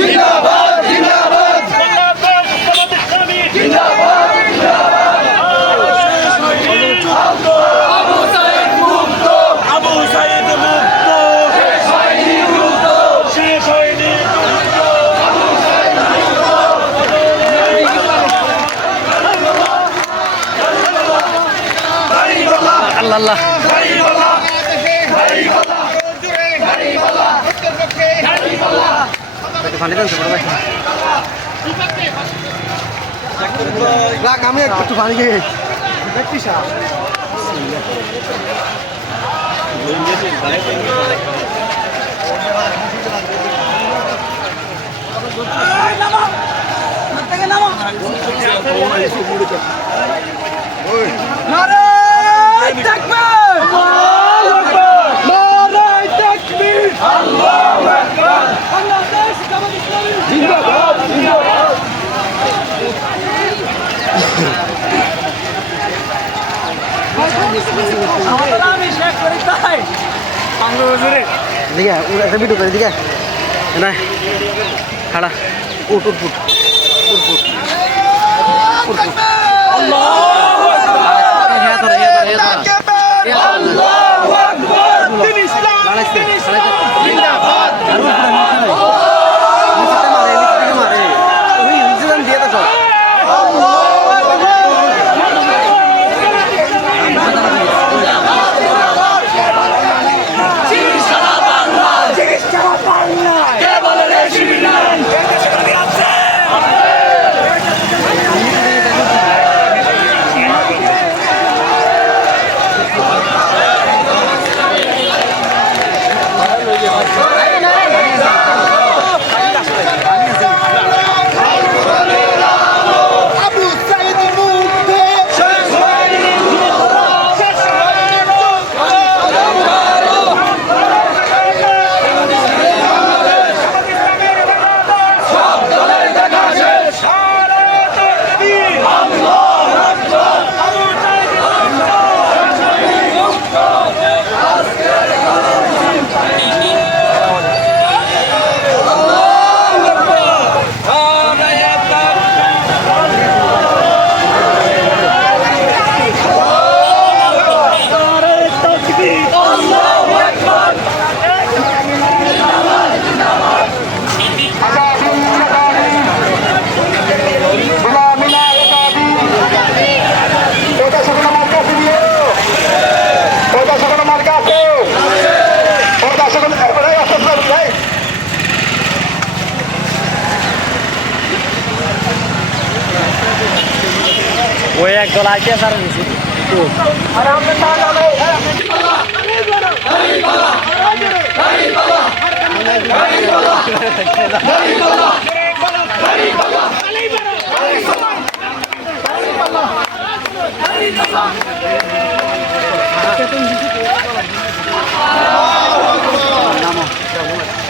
জিন্দাবাদ জিন্দাবাদ আল্লাহ আল্লাহ পানি দেন আমি একটু পানি খেয়ে দিকে একটা ভিডিও করে দিকে। না খাড়া। উঠ উঠ উঠ। উঠ উঠ উঠ Retorna, retorna, retorna. Gue yang gue aja ya, sarung di situ. Tuh, Vamos.